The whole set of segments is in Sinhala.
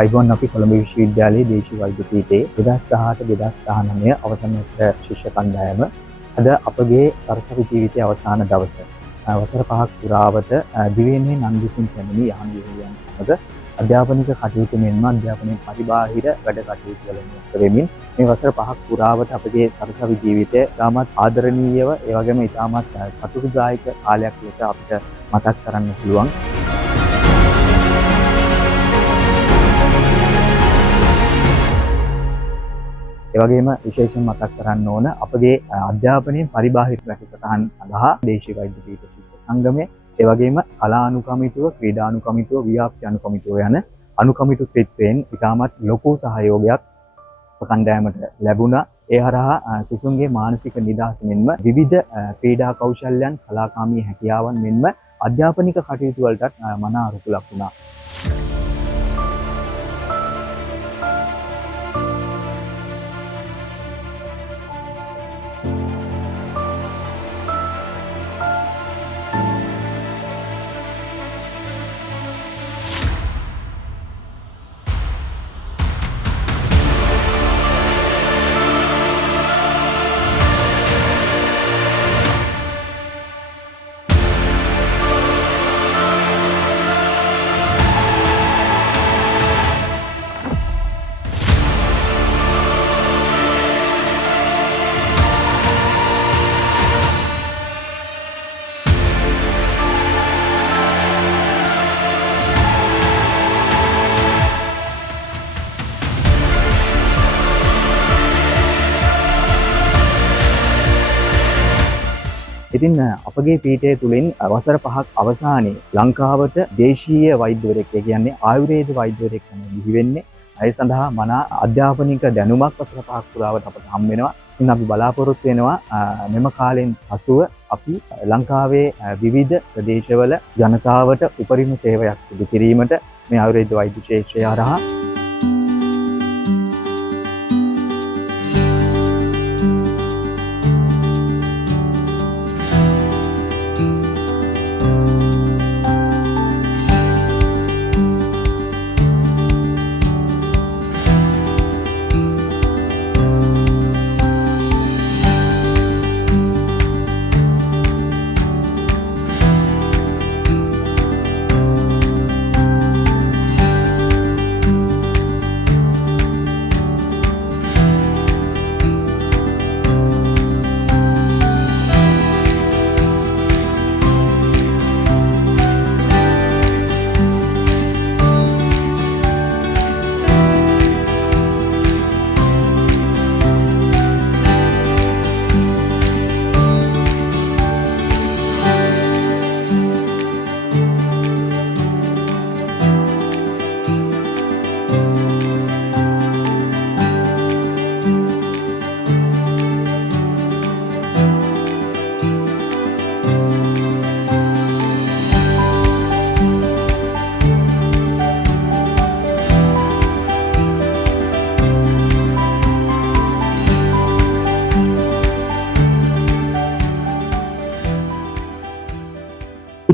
අයිබෝන් අපි කොළඹ විශ්වවිද්‍යාලයේ දේශීය වෛද්‍ය පීඨයේ 2018-2019 අවසන් වසර ශිෂ්‍ය කණ්ඩායම අද අපගේ සරසවි ජීවිතයේ අවසාන දවස. වසර 5ක් පුරාවට දිවයිනේ නන් විසින් පැමිණි යහන් විහියන් සමග අධ්‍යාපනික කටයුතු මෙන්ම අධ්‍යාපනයේ පරිබාහිර වැඩ කටයුතු වල නිරත වෙමින් මේ වසර 5ක් පුරාවට අපගේ සරසවි ජීවිතය ඉතාමත් ආදරණීයව ඒ වගේම ඉතාමත් සතුටුදායක කාලයක් ලෙස අපිට මතක් කරන්න පුළුවන්. ඒ වගේම විශේෂයෙන් මතක් කරන්න ඕන අපගේ අධ්‍යාපනයේ පරිබාහිර වැඩසටහන් සඳහා දේශීය වෛද්‍ය පීඨ ශිෂ්‍ය සංගමය, ඒ වගේම කලා අනුකමිටුව, ක්‍රීඩා අනුකමිටුව, ව්‍යාප්ති අනුකමිටුව යන අනුකමිටු ත්‍රිත්වයෙන් ඉතාමත් ලොකු සහයෝගයක් කණ්ඩායමට ලැබුණා. ඒ හරහා සිසුන්ගේ මානසික නිදහස මෙන්ම විවිධ ක්‍රීඩා කෞශල්‍යයන්, කලාකාමී හැකියාවන් මෙන්ම අධ්‍යාපනික කටයුතු වලටත් මනා අරුකුලක් වුණා. ඉතින් අපගේ පීඨය තුලින් වසර 5ක් අවසානයේ ලංකාවට දේශීය වෛද්‍යවරයෙක්, කියන්නේ ආයුර්වේද වෛද්‍යවරයෙක් තමයි බිහි වෙන්නේ. ඒ සඳහා මනා අධ්‍යාපනික දැනුමක් වසර 5ක් පුරාවට අපට හම් වෙනවා. ඉතින් අපි බලාපොරොත්තු වෙනවා මෙම කාලෙන් පසුව අපි ලංකාවේ විවිධ ප්‍රදේශවල ජනතාවට උපරිම සේවයක් සිදු කිරීමට මේ ආයුර්වේද වෛද්‍ය ශාස්ත්‍රය හරහා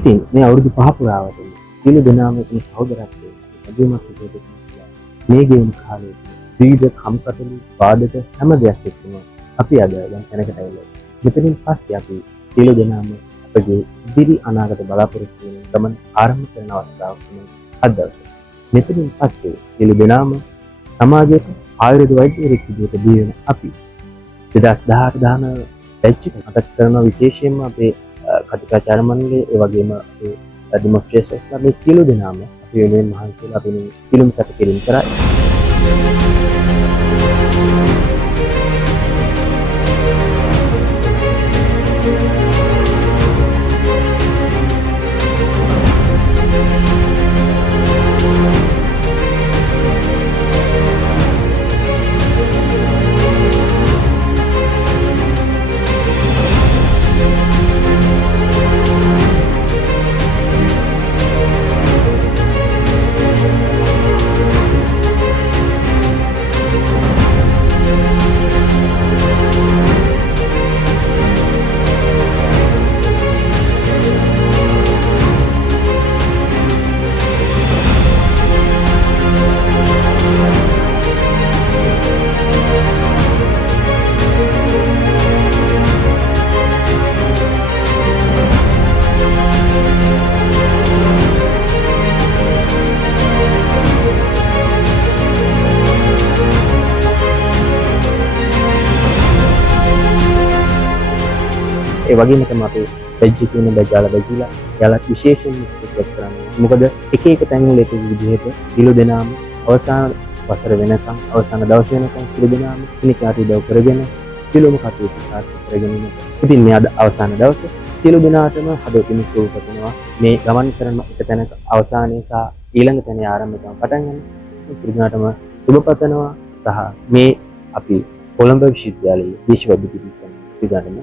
ඉතින් මේ අවුරුදු 5 පුරාවට සියලු දෙනාම මේ සහෝදරත්වයේ ලැබීමක් විදිහට මේ ගෙවුම් කාලයේ විවිධ කම්කටොළු බාධක හැම දෙයක් එක්කම අපි අද යම් තැනකට ඇවිල්ලා. මෙතනින් පස්සේ අපි සියලු දෙනාම අපගේ ඉදිරි අනාගත බලාපොරොත්තු වෙන ගමන ආරම්භ කරන අවස්ථාවක් තමයි අද දවසේ. මෙතනින් පස්සේ සියලු දෙනාම සමාජයට ආයුර්වේද වෛද්‍යවරයෙක් විදිහට බිහි වෙන අපි 2018 බැච් එක මතක් කරන විශේෂයෙන්ම අපේ කතිකාචාර්ය මණ්ඩලය, ඒ වගේම අපේ ඩෙමොන්ස්ට්‍රේෂන්ස්ලා මේ සියලු දෙනාම අපි වෙනුවෙන් මහන්සි වෙලා අපි මේ සියලුම කටකිරීම කරා. ඒ වගේම තමයි අපේ බැජ් කියන බැජාලා බැජිලා යාලා විශේෂයෙන් එක්ක කරන්නේ. මොකද එක එක තැන්වල එක විදිහට සියලු දෙනාම අවසාන වසර වෙනකම් අවසාන දවස් වෙනකම් සියලු දෙනාම කෙනෙක්ට උදව් කරගෙන සියලුම කටයුතු සාර්ථක කරගෙන ඉන්න. ඉතින් මේ අද අවසාන දවසේ සියලු දෙනාටම හදවතින් සුව පතනවා. මේ ගමන් කරන එක තැනක අවසානයේ සහ ඊළඟ තැනේ ආරම්භය තමයි පටන් ගන්න. සියලු දෙනාටම සුබ පතනවා සහ මේ අපි කොළඹ විශ්වවිද්‍යාලයේ දේශපාලන පිටිසම් විගණනය